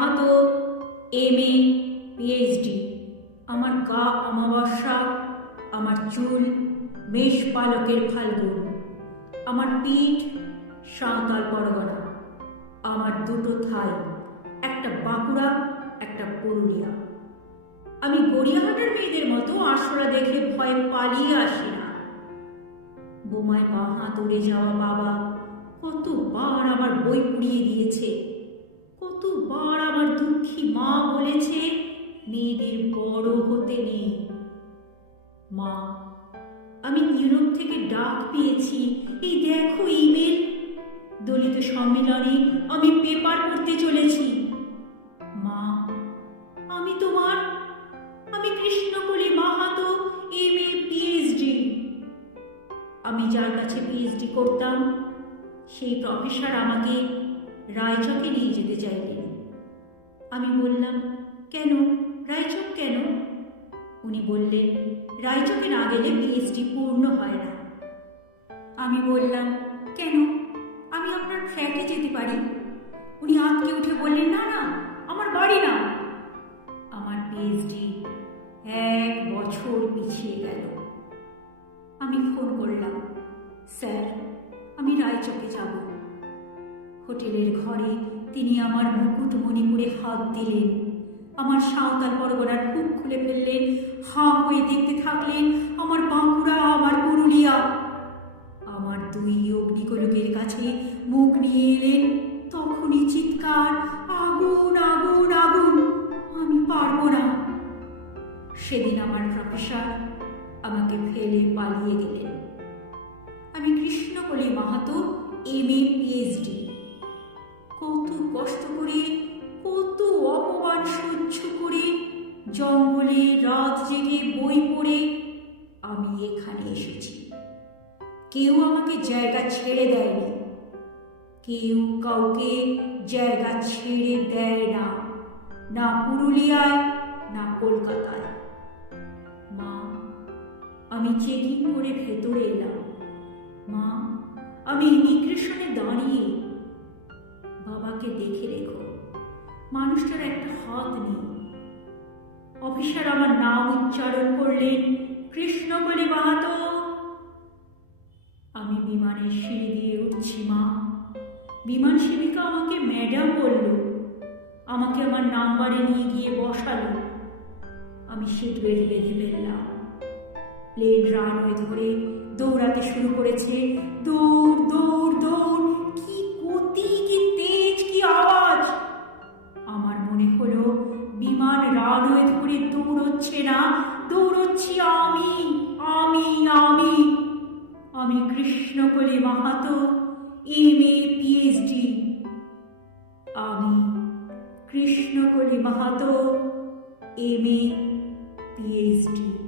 Mahato M A PhD আমার গা, অমাবস্যা, আমার চুল, মেষ পালকের ফাল্গুন। আমার পিঠ, সাঁওতাল পরগনা। আমার দুটো থাই, একটা বাঁকুড়া, একটা পুরুলিয়া। আমি গড়িয়াহাটের মেয়েদের মতো আশরা দেখলে ভয়ে পালিয়ে আসি না। বোমায় পা হাত উড়ে যাওয়া বাবা কতবার আমার বই পুড়িয়ে দিয়েছে, কতবার আমার দুঃখী মা বলেছে, মেয়েদের বড় হতে নেই। মা, আমি ইউরোপ থেকে ডাক পেয়েছি। এই দেখো ইমেল। দলিত সম্মেলনে আমি পেপার পড়তে চলেছি। মা, আমি তোমার, আমি Krishnakali Mahato M A PhD. আমি যার কাছে পিএইচডি করতাম, সেই প্রফেসর আমাকে রায়চকে নিয়ে যেতে চাইলেন। আমি বললাম, কেন? রায়চক কেন? উনি বললেন রায়চকে না গেলে পিএইচডি পূর্ণ হয় না। আমি বললাম, কেন? আমি আপনার ফ্ল্যাটে যেতে পারি? উনি আঁতকে উঠে বললেন, না না, আমার বাড়ি না। আমার পিএইচডি এক বছর পিছিয়ে গেল। আমি ফোন করলাম, স্যার, আমি রায়চকে যাব। হোটেলের ঘরে তিনি আমার মুকুট মণিপুরে হাত দিলেন। আমার সাঁওতাল পরগনার খুব খুলে ফেললেন। হা হয়ে দেখতে থাকলেন আমার বাঁকুড়া, আমার পুরুলিয়া। আমার দুই অগ্নিকোলকের কাছে মুখ নিয়ে এলেন। তখনই চিৎকার, আগুন আগুন আগুন, আমি পারব না। সেদিন আমার প্রফেসর আমাকে ফেলে পালিয়ে গেলেন। এসেছি। কেউ আমাকে জায়গা ছেড়ে দেয়নি। কেউ কাউকে জায়গা ছেড়ে দেয় না। না পুরুলিয়ায়, না কলকাতায়। মা, আমি চেকিং করে ভেতরে এলাম। মা, আমি ইমিগ্রেশনে দাঁড়িয়ে। বাবাকে দেখে রেখো। মানুষটার একটা হাত নেই। অফিসার আমার নাম উচ্চারণ করলেন কৃষ্ণকলি মাহাতো। আমি বিমানের সিঁড়ি দিয়ে উঠছি, মা। বিমান সেবিকা আমাকে ম্যাডাম বলল, আমাকে আমার নাম্বারে নিয়ে গিয়ে বসালো। আমি সিট বেল্ট বেঁধে ফেললাম। প্লেন রানওয়ে ধরে দৌড়াতে শুরু করেছে। দৌড় দৌড় দৌড়, কি গতি, কি তেজ, কি আওয়াজ! আমার মনে হলো বিমান রানওয়ে ধরে দৌড়চ্ছে না, দৌড়চ্ছি আমি। Krishnakali Mahato M A PhD. আমি Krishnakali Mahato M A PhD.